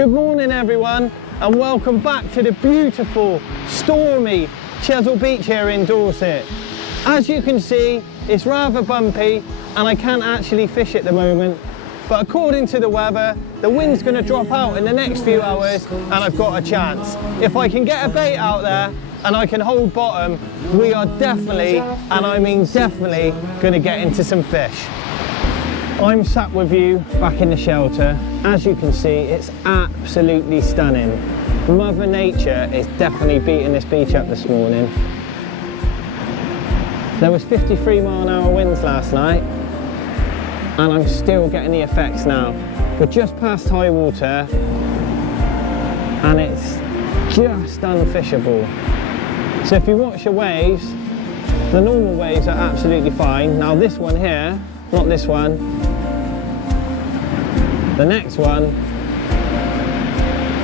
Good morning everyone, and welcome back to the beautiful, stormy Chesil beach here in Dorset. As you can see, it's rather bumpy and I can't actually fish at the moment, but according to the weather, the wind's going to drop out in the next few hours and I've got a chance. If I can get a bait out there and I can hold bottom, we are definitely, and I mean definitely, going to get into some fish. I'm sat with you back in the shelter. As you can see, it's absolutely stunning. Mother Nature is definitely beating this beach up this morning. There was 53-mile-an-hour winds last night, and I'm still getting the effects now. We're just past high water, and it's just unfishable. So if you watch the waves, the normal waves are absolutely fine. Now this one here, not this one, the next one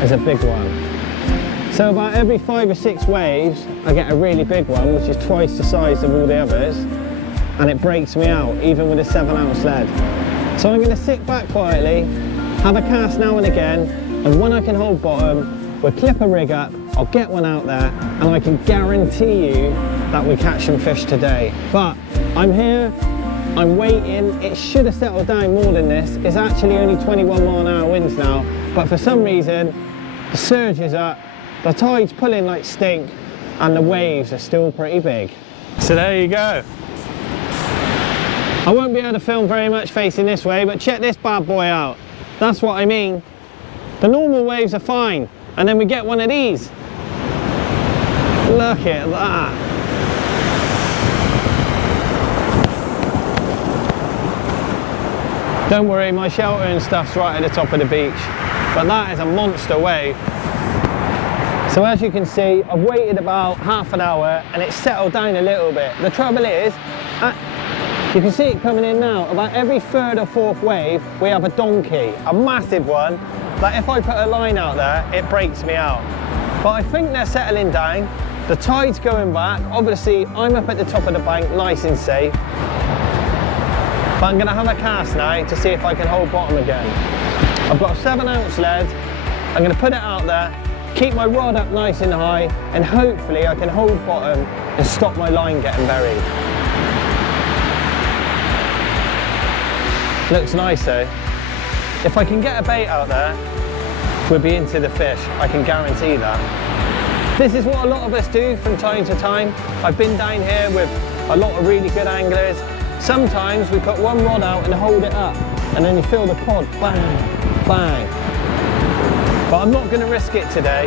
is a big one. So about every 5 or 6 waves, I get a really big one, which is twice the size of all the others, and it breaks me out, even with a 7-ounce lead. So I'm going to sit back quietly, have a cast now and again, and when I can hold bottom, we'll clip a rig up, I'll get one out there, and I can guarantee you that we catch some fish today. But I'm here, I'm waiting. It should have settled down more than this. It's actually only 21-mile-an-hour winds now, but for some reason the surge is up, the tide's pulling like stink, and the waves are still pretty big. So there you go. I won't be able to film very much facing this way, but check this bad boy out. That's what I mean. The normal waves are fine, and then we get one of these. Look at that. Don't worry, my shelter and stuff's right at the top of the beach, but that is a monster wave. So as you can see, I've waited about half an hour and it's settled down a little bit. The trouble is, you can see it coming in now, about every 3rd or 4th wave, we have a donkey, a massive one, that if I put a line out there, it breaks me out. But I think they're settling down, the tide's going back, obviously I'm up at the top of the bank, nice and safe. But I'm going to have a cast now to see if I can hold bottom again. I've got a 7-ounce lead, I'm going to put it out there, keep my rod up nice and high, and hopefully I can hold bottom and stop my line getting buried. Looks nice though. If I can get a bait out there, we'll be into the fish, I can guarantee that. This is what a lot of us do from time to time. I've been down here with a lot of really good anglers. Sometimes we put one rod out and hold it up, and then you feel the cod bang, bang. But I'm not going to risk it today,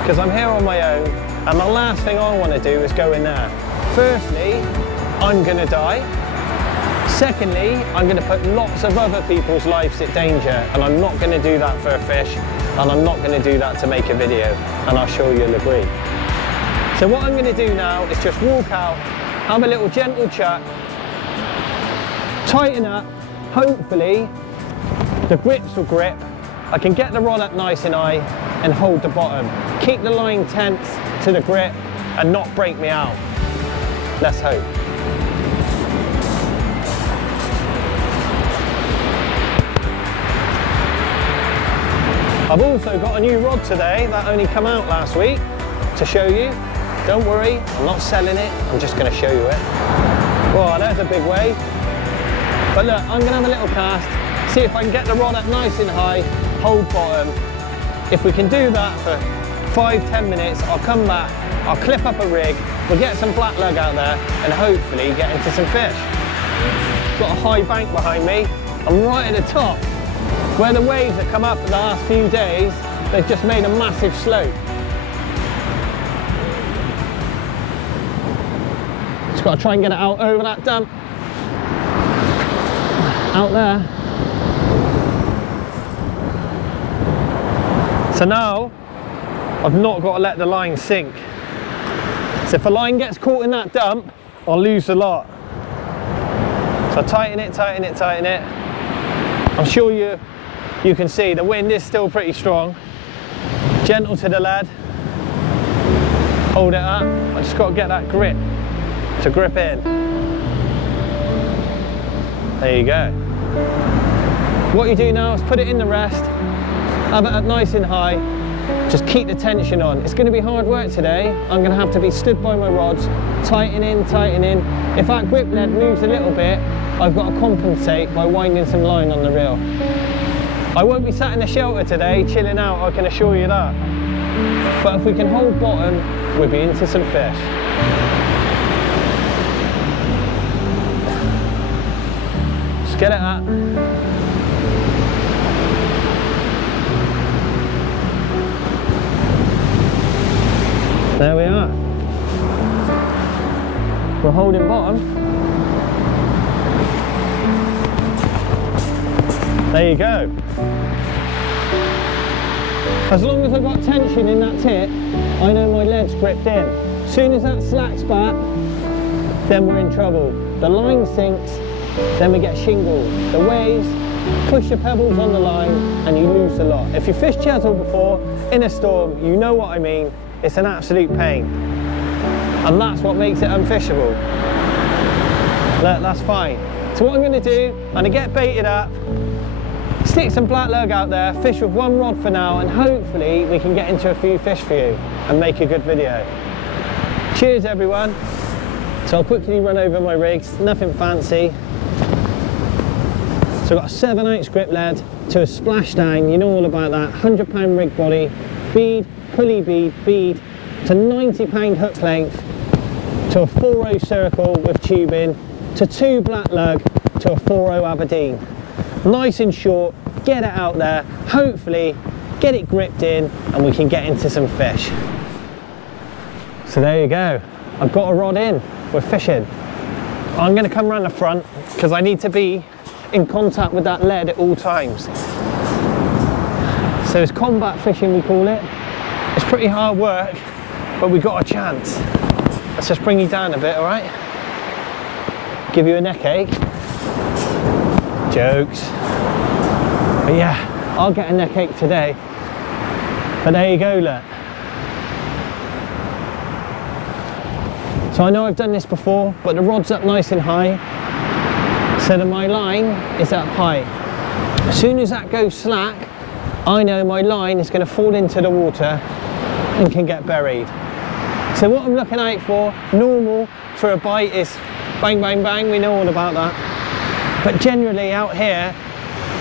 because I'm here on my own, and the last thing I want to do is go in there. Firstly, I'm going to die. Secondly, I'm going to put lots of other people's lives at danger, and I'm not going to do that for a fish, and I'm not going to do that to make a video, and I'm sure you'll agree. So what I'm going to do now is just walk out, have a little gentle chat, tighten up, hopefully the grips will grip, I can get the rod up nice and high and hold the bottom. Keep the line tense to the grip and not break me out. Let's hope. I've also got a new rod today that only came out last week to show you. Don't worry, I'm not selling it, I'm just going to show you it. Well, there's a big wave. But look, I'm going to have a little cast, see if I can get the rod up nice and high, hold bottom. If we can do that for 5–10 minutes, I'll come back, I'll clip up a rig, we'll get some black lug out there and hopefully get into some fish. Got a high bank behind me, I'm right at the top. Where the waves have come up the last few days, they've just made a massive slope. Just got to try and get it out over that dump. Out there. So now I've not got to let the line sink. So if a line gets caught in that dump, I'll lose a lot. So tighten it, tighten it, tighten it. I'm sure you can see the wind is still pretty strong. Gentle to the lead. Hold it up. I just got to get that grip to grip in. There you go. What you do now is put it in the rest, have it up nice and high, just keep the tension on. It's going to be hard work today. I'm going to have to be stood by my rods, tighten in. If that grip lead moves a little bit, I've got to compensate by winding some line on the reel. I won't be sat in the shelter today chilling out, I can assure you that. But if we can hold bottom, we'll be into some fish. Just get it up. There we are. We're holding bottom. There you go. As long as I've got tension in that tip, I know my lead's gripped in. As soon as that slacks back, then we're in trouble. The line sinks, then we get shingled. The waves push your pebbles on the line and you lose a lot. If you fished Chesil before, in a storm, you know what I mean. It's an absolute pain. And that's what makes it unfishable. Look, that's fine. So what I'm going to do, I'm going to get baited up, stick some black lug out there, fish with one rod for now, and hopefully we can get into a few fish for you and make a good video. Cheers everyone. So I'll quickly run over my rigs, nothing fancy. So I've got a 7/8 grip lead to a splashdown, you know all about that, 100-pound rig body, bead, pulley bead to 90-pound hook length, to a 4/0 circle with tubing, to 2 black lug, to a 4/0 Aberdeen. Nice and short, get it out there, hopefully get it gripped in and we can get into some fish. So there you go, I've got a rod in, we're fishing. I'm going to come around the front because I need to be in contact with that lead at all times. So it's combat fishing, we call it. It's pretty hard work, but we got a chance. Let's just bring you down a bit, all right? Give you a neck ache. Jokes. But yeah, I'll get a neck ache today. But there you go, look. So I know I've done this before, but the rod's up nice and high, so that my line is up high. As soon as that goes slack, I know my line is going to fall into the water and can get buried. So what I'm looking out for, normal for a bite, is bang, bang, bang, we know all about that. But generally out here,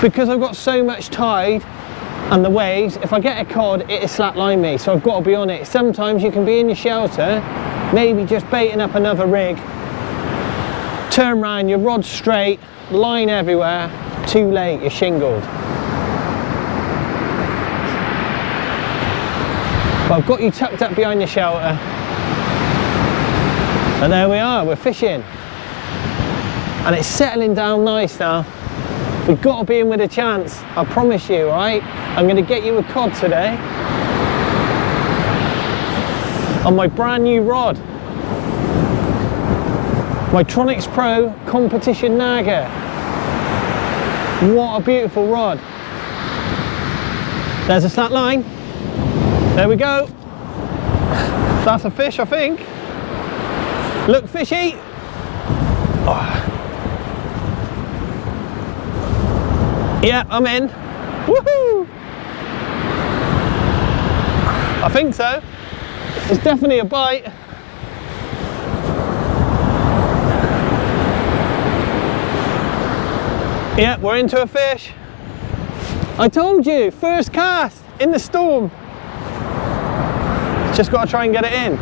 because I've got so much tide and the waves, if I get a cod, it is slackline me, so I've got to be on it. Sometimes you can be in your shelter, maybe just baiting up another rig, turn round, your rod's straight, line everywhere, too late, you're shingled. But I've got you tucked up behind the shelter. And there we are, we're fishing. And it's settling down nice now. We've got to be in with a chance, I promise you, right? I'm going to get you a cod today on my brand new rod. My Tronics Pro Competition Naga. What a beautiful rod. There's a slack line. There we go. That's a fish, I think. Look fishy. Oh. Yeah, I'm in. Woohoo! I think so. It's definitely a bite. Yeah, we're into a fish. I told you, first cast in the storm. Just got to try and get it in.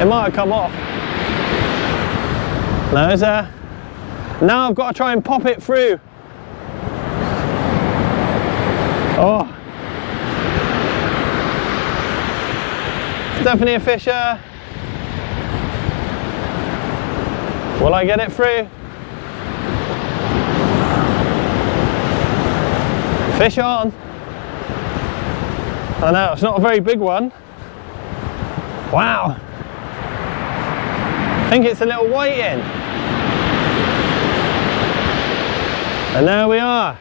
It might have come off. There's a. Now I've got to try and pop it through. Oh. Definitely a fisher. Will I get it through? Fish on. I know, it's not a very big one. Wow. I think it's a little whiting. And there we are.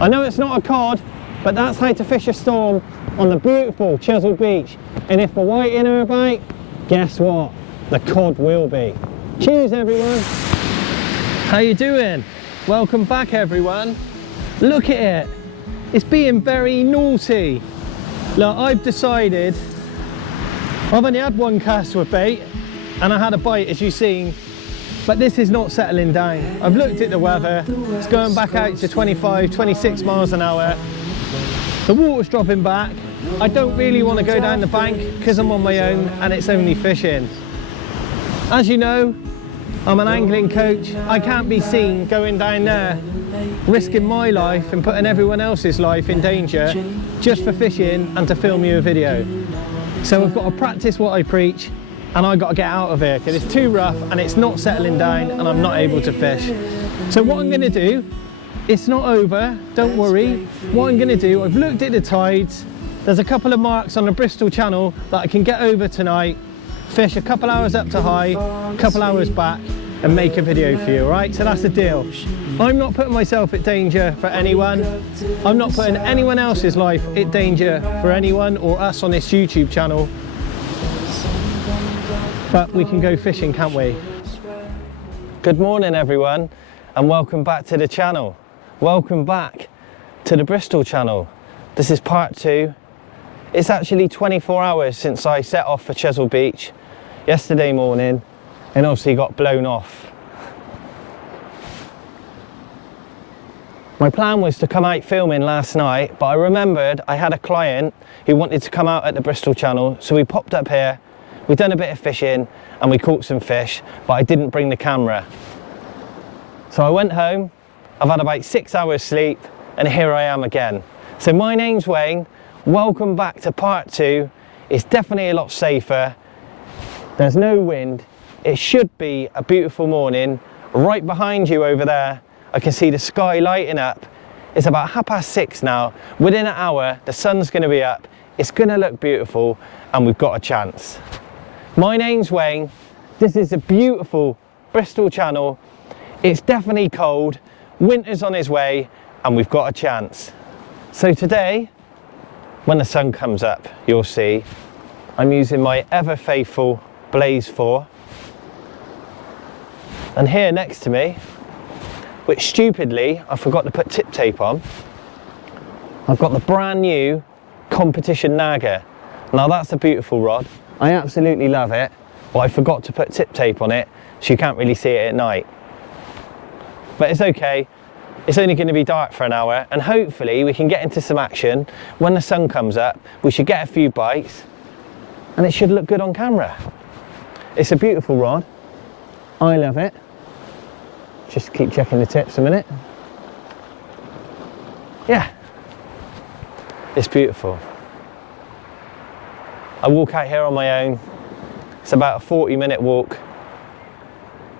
I know it's not a cod, but that's how to fish a storm on the beautiful Chesil beach. And if the whiting are about, guess what? The cod will be. Cheers everyone. How you doing? Welcome back everyone. Look at it. It's being very naughty. Look, I've decided, I've only had one cast with bait and I had a bite as you've seen, but this is not settling down. I've looked at the weather, it's going back out to 25, 26 miles an hour. The water's dropping back. I don't really want to go down the bank because I'm on my own and it's only fishing. As you know, I'm an angling coach. I can't be seen going down there, risking my life and putting everyone else's life in danger just for fishing and to film you a video. So I've got to practice what I preach and I've got to get out of here because it's too rough and it's not settling down and I'm not able to fish. So what I'm going to do, it's not over, don't worry. What I'm going to do, I've looked at the tides. There's a couple of marks on the Bristol Channel that I can get over tonight, fish a couple hours up to high, a couple hours back and make a video for you, all right? So that's the deal. I'm not putting myself at danger for anyone. I'm not putting anyone else's life at danger for anyone or us on this YouTube channel. But we can go fishing, can't we? Good morning everyone and welcome back to the channel. Welcome back to the Bristol Channel. This is part 2. It's actually 24 hours since I set off for Chesil Beach yesterday morning and obviously got blown off. My plan was to come out filming last night, but I remembered I had a client who wanted to come out at the Bristol Channel, so we popped up here, we done a bit of fishing and we caught some fish, but I didn't bring the camera. So I went home, I've had about 6 hours sleep and here I am again. So my name's Wayne. Welcome back to part 2. It's definitely a lot safer. There's no wind. It should be a beautiful morning. Right behind you over there, I can see the sky lighting up. It's about 6:30 now. Within an hour, the sun's going to be up. It's going to look beautiful and we've got a chance. My name's Wayne. This is a beautiful Bristol Channel. It's definitely cold. Winter's on its way and we've got a chance. So today, when the sun comes up, you'll see I'm using my ever faithful Blaze 4. And here next to me, which stupidly I forgot to put tip tape on, I've got the brand new Competition Naga. Now that's a beautiful rod. I absolutely love it, but I forgot to put tip tape on it so you can't really see it at night. But it's okay. It's only going to be dark for an hour and hopefully we can get into some action. When the sun comes up, we should get a few bites and it should look good on camera. It's a beautiful rod. I love it. Just keep checking the tips a minute. Yeah, it's beautiful. I walk out here on my own. It's about a 40-minute walk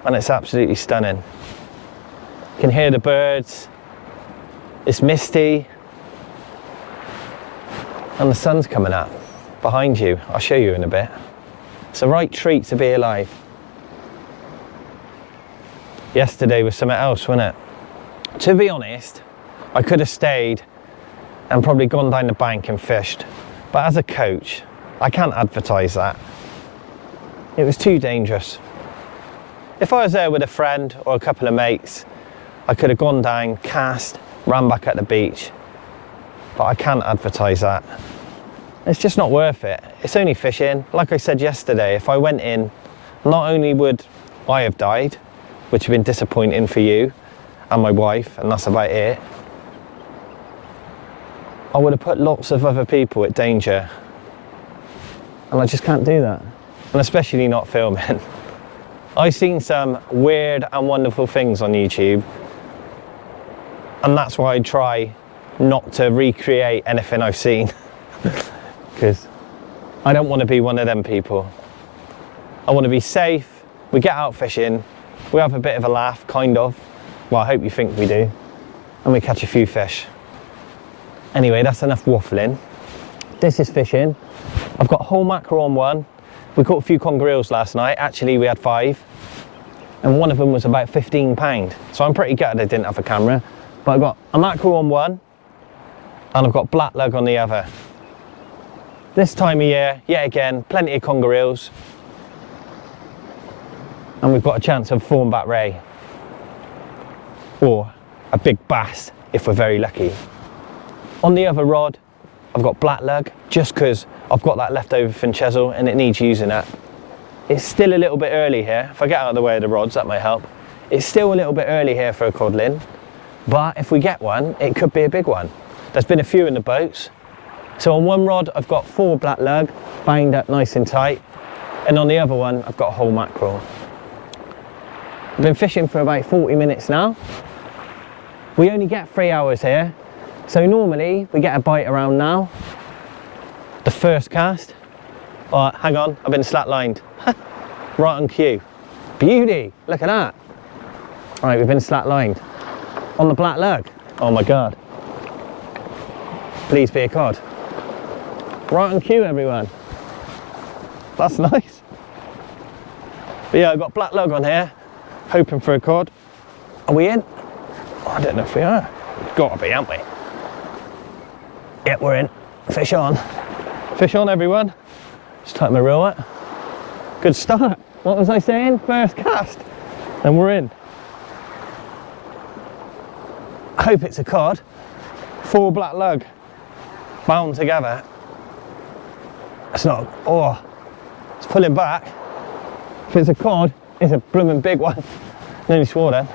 and it's absolutely stunning. You can hear the birds, it's misty, and the sun's coming up behind you. I'll show you in a bit. It's a right treat to be alive. Yesterday was something else, wasn't it? To be honest, I could have stayed and probably gone down the bank and fished, but as a coach, I can't advertise that. It was too dangerous. If I was there with a friend or a couple of mates, I could have gone down, cast, ran back at the beach, but I can't advertise that. It's just not worth it. It's only fishing. Like I said yesterday, if I went in, not only would I have died, which would have been disappointing for you and my wife, and that's about it, I would have put lots of other people at danger. And I just can't do that. And especially not filming. I've seen some weird and wonderful things on YouTube. And that's why I try not to recreate anything I've seen. Because I don't want to be one of them people. I want to be safe. We get out fishing. We have a bit of a laugh, kind of. Well, I hope you think we do. And we catch a few fish. Anyway, that's enough waffling. This is fishing. I've got whole mackerel on one. We caught a few conger eels last night. Actually, we had 5. And one of them was about £15. So I'm pretty gutted I didn't have a camera. But I've got a mackerel on one, and I've got black lug on the other. This time of year, yet again, plenty of conger eels. And we've got a chance of thornback ray. or a big bass if we're very lucky. On the other rod, I've got black lug, just because I've got that left over from Chesil and it needs using up. It's still a little bit early here. If I get out of the way of the rods, that might help. It's still a little bit early here for a codlin, but if we get one, it could be a big one. There's been a few in the boats. So on one rod, I've got 4 black lug, bound up nice and tight, and on the other one, I've got a whole mackerel. I've been fishing for about 40 minutes now. We only get 3 hours here, so normally we get a bite around now. The first cast. Oh, hang on, I've been slack-lined. Right on cue. Beauty, look at that. All right, we've been slack-lined. On the black lug. Oh my God. Please be a cod. Right on cue, everyone. That's nice. But yeah, I've got black lug on here, hoping for a cod. Are we in? Oh, I don't know if we are. We've got to be, haven't we? Yep, we're in. Fish on. Fish on, everyone. Just tighten my reel up. Good start. What was I saying? First cast. And we're in. I hope it's a cod. 4 black lug. Bound together. It's not, oh, it's pulling back. If it's a cod, it's a blooming big one. Nearly swore then.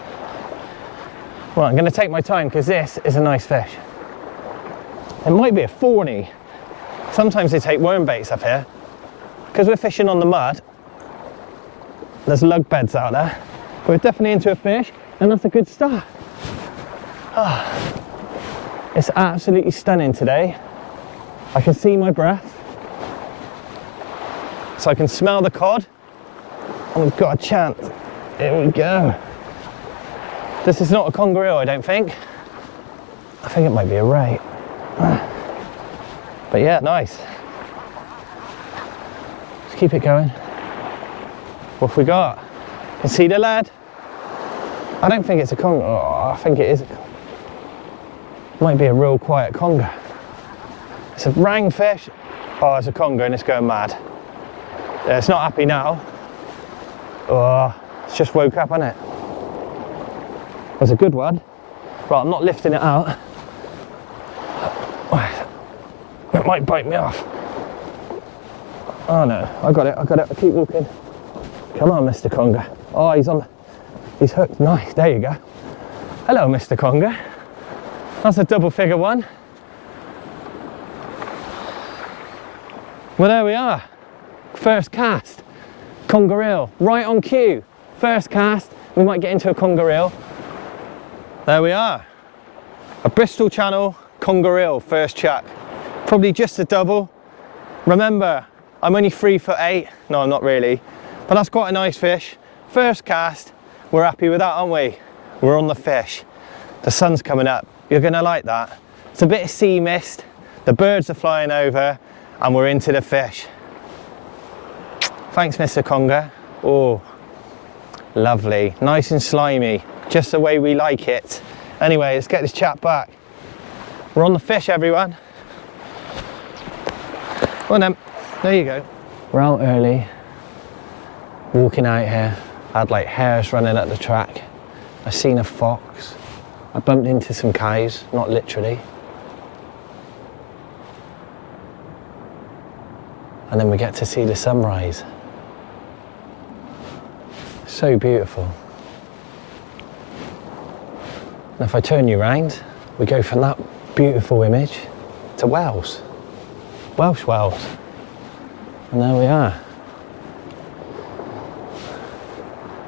Well, I'm going to take my time because this is a nice fish. It might be a thorny. Sometimes they take worm baits up here. Because we're fishing on the mud, there's lug beds out there. We're definitely into a fish, and that's a good start. Oh, it's absolutely stunning today. I can see my breath. So I can smell the cod. And we've got a chance. Here we go. This is not a conger, I don't think. I think it might be a ray. But yeah, nice. Let's keep it going. What have we got? You can see the lead. I don't think it's a conger. Oh, I think it is. Might be a real quiet conger. It's a rang fish. Oh, it's a conger and it's going mad. Yeah, it's not happy now. Oh, it's just woke up, hasn't it? That's a good one. Right, I'm not lifting it out. It might bite me off. Oh no, I got it, I keep walking. Come on, Mr. Conger. Oh, he's hooked, nice, there you go. Hello, Mr. Conger. That's a double figure one. Well, there we are. First cast, conger eel, right on cue. First cast, we might get into a conger eel. There we are. A Bristol Channel conger eel, first chuck. Probably just a double. Remember, I'm only 3'8". No, I'm not really. But that's quite a nice fish. First cast, we're happy with that, aren't we? We're on the fish. The sun's coming up. You're gonna like that. It's a bit of sea mist. The birds are flying over and we're into the fish. Thanks, Mr. Conger. Oh, lovely. Nice and slimy. Just the way we like it. Anyway, let's get this chap back. We're on the fish, everyone. Well then, there you go. We're out early, walking out here. I had like hares running at the track. I seen a fox. I bumped into some cows, not literally. And then we get to see the sunrise. So beautiful. And if I turn you around, we go from that beautiful image to Wells. Welsh Wells. And there we are.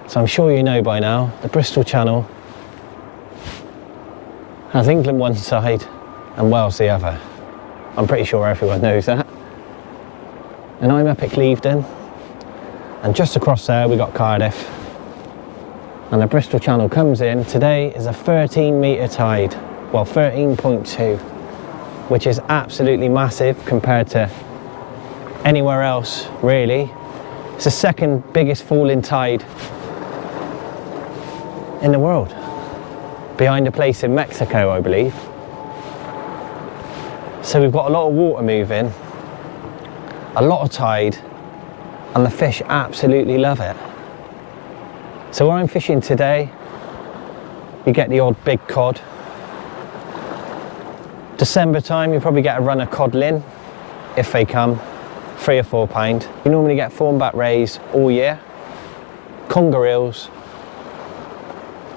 So I'm sure you know by now, the Bristol Channel has England one side and Wales the other. I'm pretty sure everyone knows that. And I'm up at Clevedon, and just across there we got Cardiff. And the Bristol Channel comes in. Today is a 13-metre tide, well 13.2, which is absolutely massive compared to anywhere else, really. It's the second biggest falling tide in the world, behind a place in Mexico, I believe. So we've got a lot of water moving, a lot of tide, and the fish absolutely love it. So where I'm fishing today, you get the odd big cod. December time, you probably get a run of codlin, if they come, 3 or 4 pound. You normally get thornback rays all year, conger eels,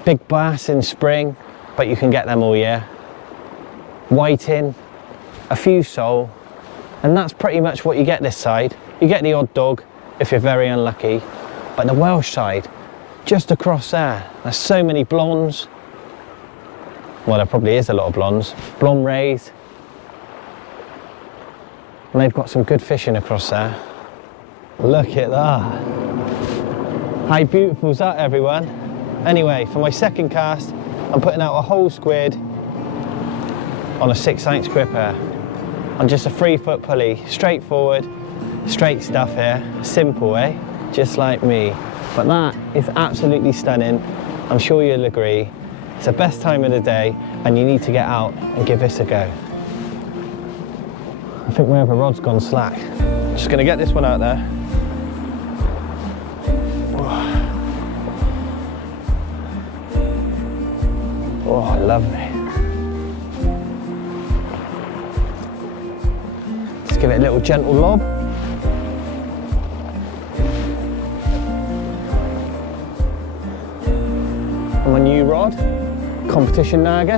big bass in spring, but you can get them all year. Whiting, a few sole, and that's pretty much what you get this side. You get the odd dog if you're very unlucky, but the Welsh side, just across there, there's so many blondes. Well, there probably is a lot of blondes. Blonde rays. And they've got some good fishing across there. Look at that. How beautiful is that, everyone? Anyway, for my second cast, I'm putting out a whole squid on a 6-ounce gripper. On just a 3-foot pulley, straightforward, straight stuff here. Simple, eh? Just like me. But that is absolutely stunning. I'm sure you'll agree. It's the best time of the day and you need to get out and give this a go. I think my other rod's gone slack. Just gonna get this one out there. Oh, lovely. Let's give it a little gentle lob. And my new rod. Competition naga.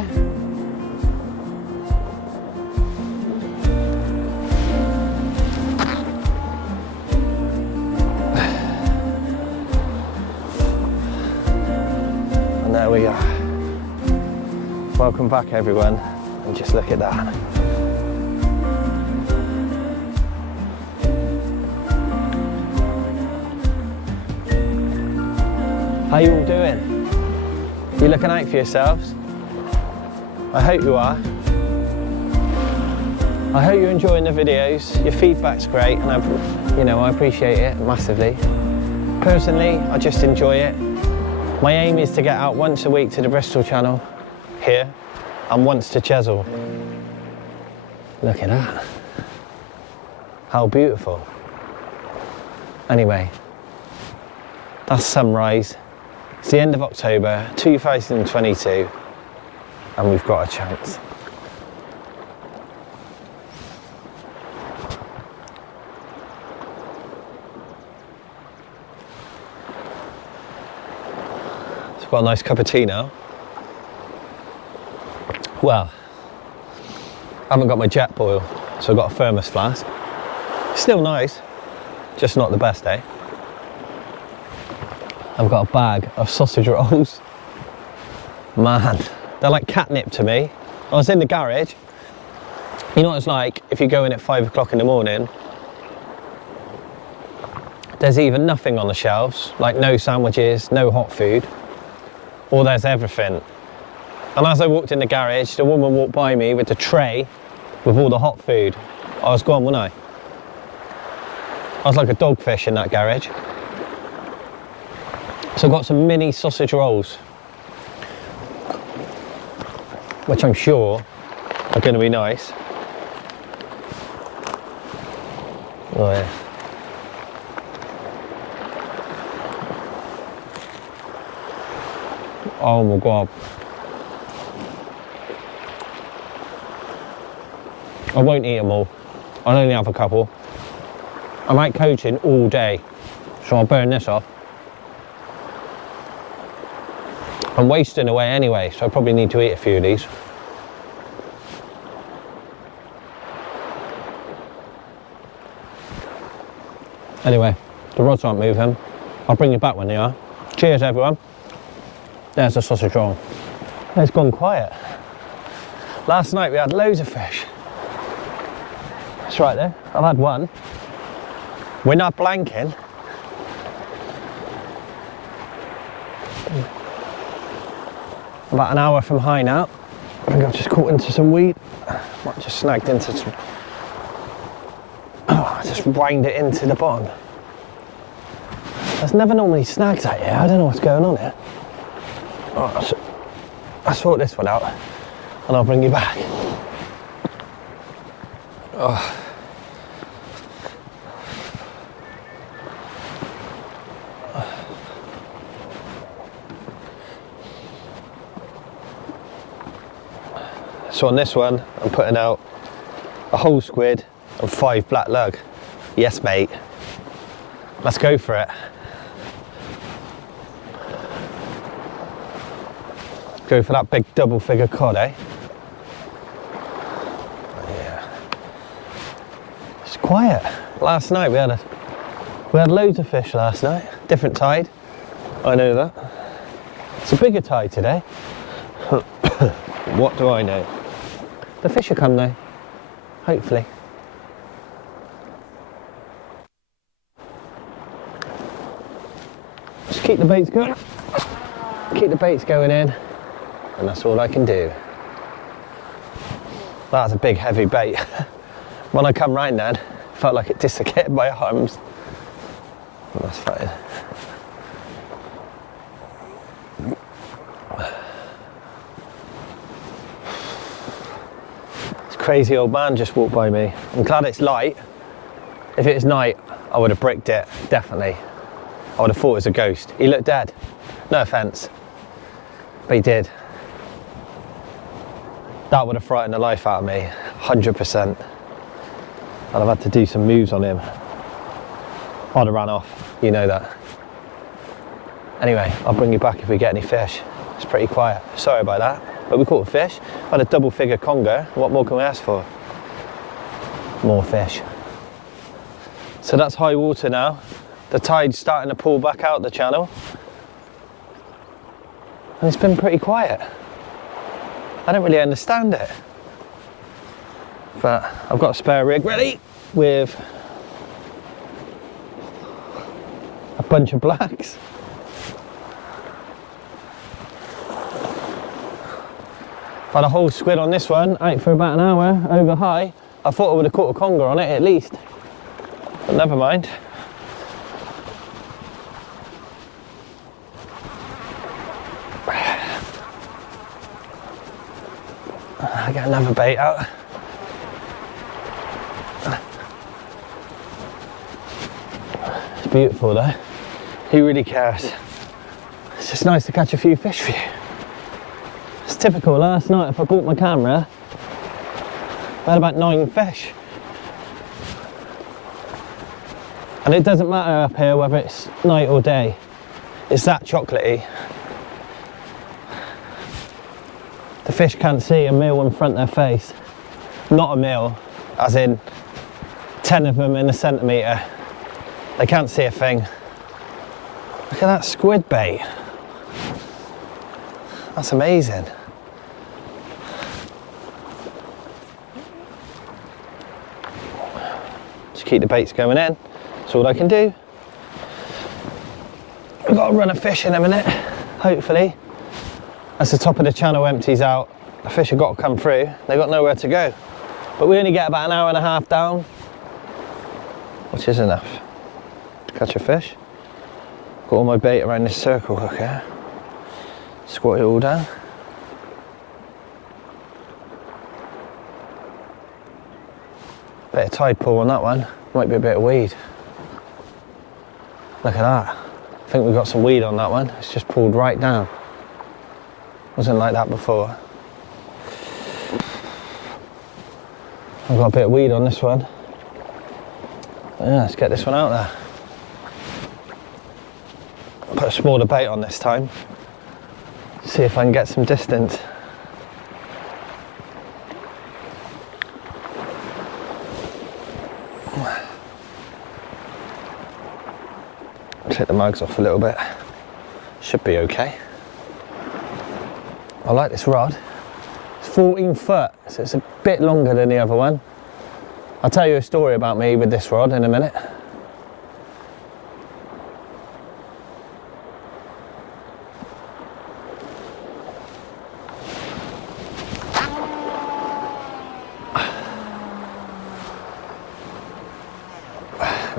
And there we are. Welcome back, everyone, and just look at that. How you all doing? You looking out for yourselves? I hope you are. I hope you're enjoying the videos. Your feedback's great, and I appreciate it massively. Personally, I just enjoy it. My aim is to get out once a week to the Bristol Channel here, and once to Chesil. Look at that. How beautiful. Anyway, that's sunrise. It's the end of October 2022 and we've got a chance. So I've got a nice cup of tea now. Well, I haven't got my jet boil, so I've got a thermos flask. Still nice, just not the best, eh? I've got a bag of sausage rolls. Man, they're like catnip to me. I was in the garage. You know what it's like if you go in at 5 o'clock in the morning, there's either nothing on the shelves, like no sandwiches, no hot food, or there's everything. And as I walked in the garage, the woman walked by me with the tray with all the hot food. I was gone, wasn't I was like a dogfish in that garage. So I've got some mini sausage rolls, which I'm sure are going to be nice. Oh yeah. Oh my God. I won't eat them all. I'll only have a couple. I'm out coaching all day, so I'll burn this off. I'm wasting away anyway, so I probably need to eat a few of these. Anyway, the rods aren't moving. I'll bring you back when they are. Cheers, everyone. There's the sausage roll. It's gone quiet. Last night we had loads of fish. It's right there. I've had one. We're not blanking. About an hour from high now. I think I've just caught into some weed. Might just snagged into some. Oh, I just wind it into the bottom. There's never normally snags out here. I don't know what's going on here. Oh, I'll sort this one out and I'll bring you back. Oh. So on this one, I'm putting out a whole squid and 5 black lug. Yes, mate. Let's go for it. Go for that big double figure cod, eh? Yeah. It's quiet. Last night we had loads of fish last night. Different tide. I know that. It's a bigger tide today. What do I know? The fish will come though. Hopefully. Just keep the baits going. Keep the baits going in. And that's all I can do. That's a big heavy bait. When I come round then, felt like it dislocated my arms. Well, that's fine. This crazy old man just walked by me. I'm glad it's light. If it was night, I would have bricked it, definitely. I would have thought it was a ghost. He looked dead. No offence, but he did. That would have frightened the life out of me, 100%. I'd have had to do some moves on him. I'd have ran off, you know that. Anyway, I'll bring you back if we get any fish. It's pretty quiet, sorry about that. But we caught a fish. I had a double figure conger. What more can we ask for? More fish. So that's high water now. The tide's starting to pull back out the channel. And it's been pretty quiet. I don't really understand it. But I've got a spare rig ready with a bunch of blacks. Had a whole squid on this one, out for about an hour, over high. I thought I would have caught a conger on it at least, but never mind. I get another bait out. It's beautiful though. He really cares. It's just nice to catch a few fish for you. It's typical. Last night, if I bought my camera, I had about 9 fish. And it doesn't matter up here whether it's night or day. It's that chocolatey. The fish can't see a meal in front of their face. Not a meal, as in 10 of them in a centimetre. They can't see a thing. Look at that squid bait. That's amazing. Just keep the baits going in. That's all I can do. We've got to run a fish in a minute, hopefully. As the top of the channel empties out, the fish have got to come through. They've got nowhere to go. But we only get about an hour and a half down, which is enough to catch a fish. Got all my bait around this circle hook here. Squat it all down. Bit of tide pull on that one. Might be a bit of weed. Look at that. I think we've got some weed on that one. It's just pulled right down. Wasn't like that before. I've got a bit of weed on this one. Yeah, let's get this one out there. Put a smaller bait on this time. See if I can get some distance. Take the mugs off a little bit. Should be okay. I like this rod. It's 14 foot, so it's a bit longer than the other one. I'll tell you a story about me with this rod in a minute.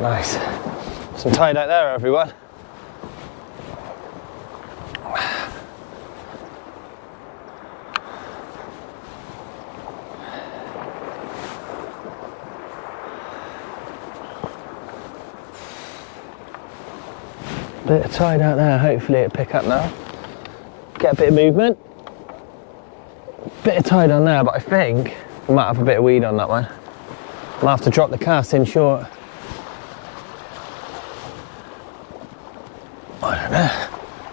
Nice. Some tide out there, everyone. Bit of tide out there, hopefully it'll pick up now. Get a bit of movement. Bit of tide on there, but I think we might have a bit of weed on that one. Might have to drop the cast in short. I don't know.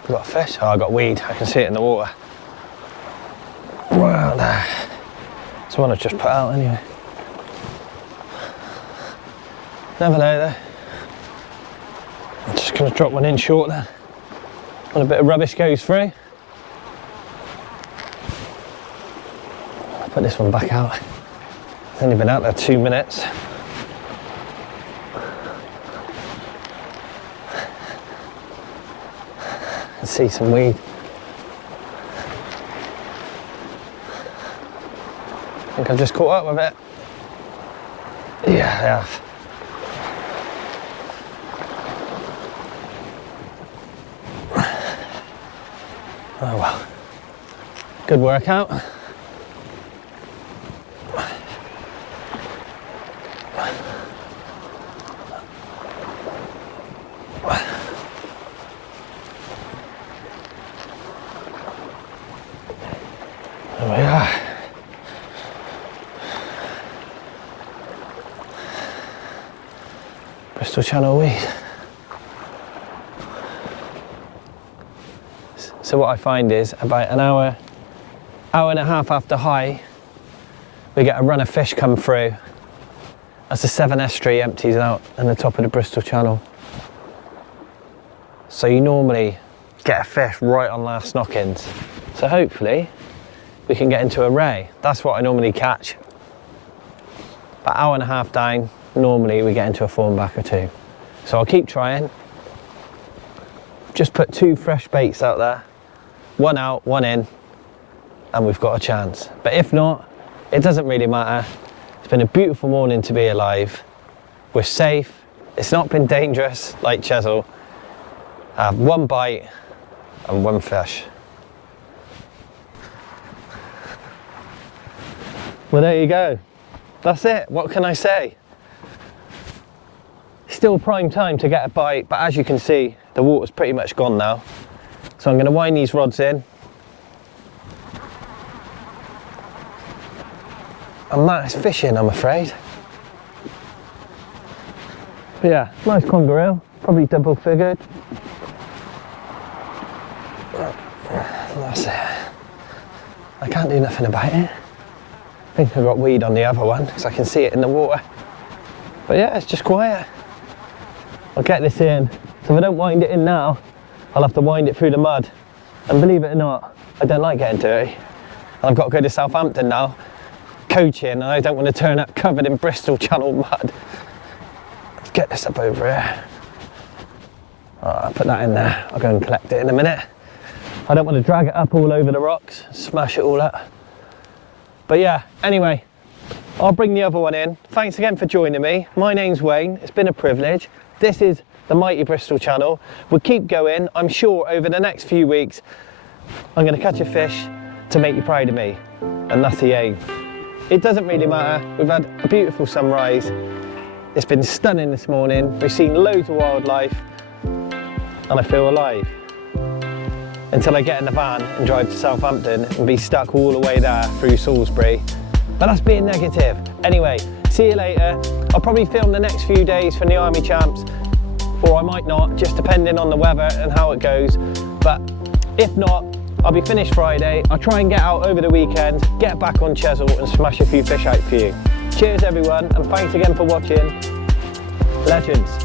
We've got a fish. Oh, I got weed. I can see it in the water. Right out there. It's one I've just put out anyway. Never know though. I'm just going to drop one in short then. When a bit of rubbish goes through. I'll put this one back out. It's only been out there 2 minutes. I can see some weed. I think I've just caught up with it. Yeah, I have. Oh well. Good workout. There we are. Bristol Channel weed. So what I find is about an hour and a half after high, we get a run of fish come through. As the Severn estuary empties out in the top of the Bristol Channel. So you normally get a fish right on last knock-ins. So hopefully we can get into a ray. That's what I normally catch. About hour and a half down, normally we get into a fawnback or two. So I'll keep trying. Just put 2 fresh baits out there. 1 out, 1 in, and we've got a chance. But if not, it doesn't really matter. It's been a beautiful morning to be alive. We're safe. It's not been dangerous like Chesil. I have 1 bite and 1 fish. Well, there you go. That's it. What can I say? Still prime time to get a bite, but as you can see, the water's pretty much gone now. So I'm going to wind these rods in. And that is fishing, I'm afraid. But yeah, nice Conger, probably double figured. That's it. I can't do nothing about it. I think I've got weed on the other one because I can see it in the water. But yeah, it's just quiet. I'll get this in. So if I don't wind it in now, I'll have to wind it through the mud. And believe it or not, I don't like getting dirty. And I've got to go to Southampton now, coaching, and I don't want to turn up covered in Bristol Channel mud. Let's get this up over here. I'll put that in there. I'll go and collect it in a minute. I don't want to drag it up all over the rocks, smash it all up. But yeah, anyway, I'll bring the other one in. Thanks again for joining me. My name's Wayne. It's been a privilege. This is the mighty Bristol Channel. We'll keep going. I'm sure over the next few weeks, I'm going to catch a fish to make you proud of me. And that's the aim. It doesn't really matter. We've had a beautiful sunrise. It's been stunning this morning. We've seen loads of wildlife. And I feel alive. Until I get in the van and drive to Southampton and be stuck all the way there through Salisbury. But that's being negative. Anyway, see you later. I'll probably film the next few days for the Army Champs, or I might not, just depending on the weather and how it goes. But if not, I'll be finished Friday. I'll try and get out over the weekend, get back on Chesil and smash a few fish out for you. Cheers everyone, and thanks again for watching. Legends.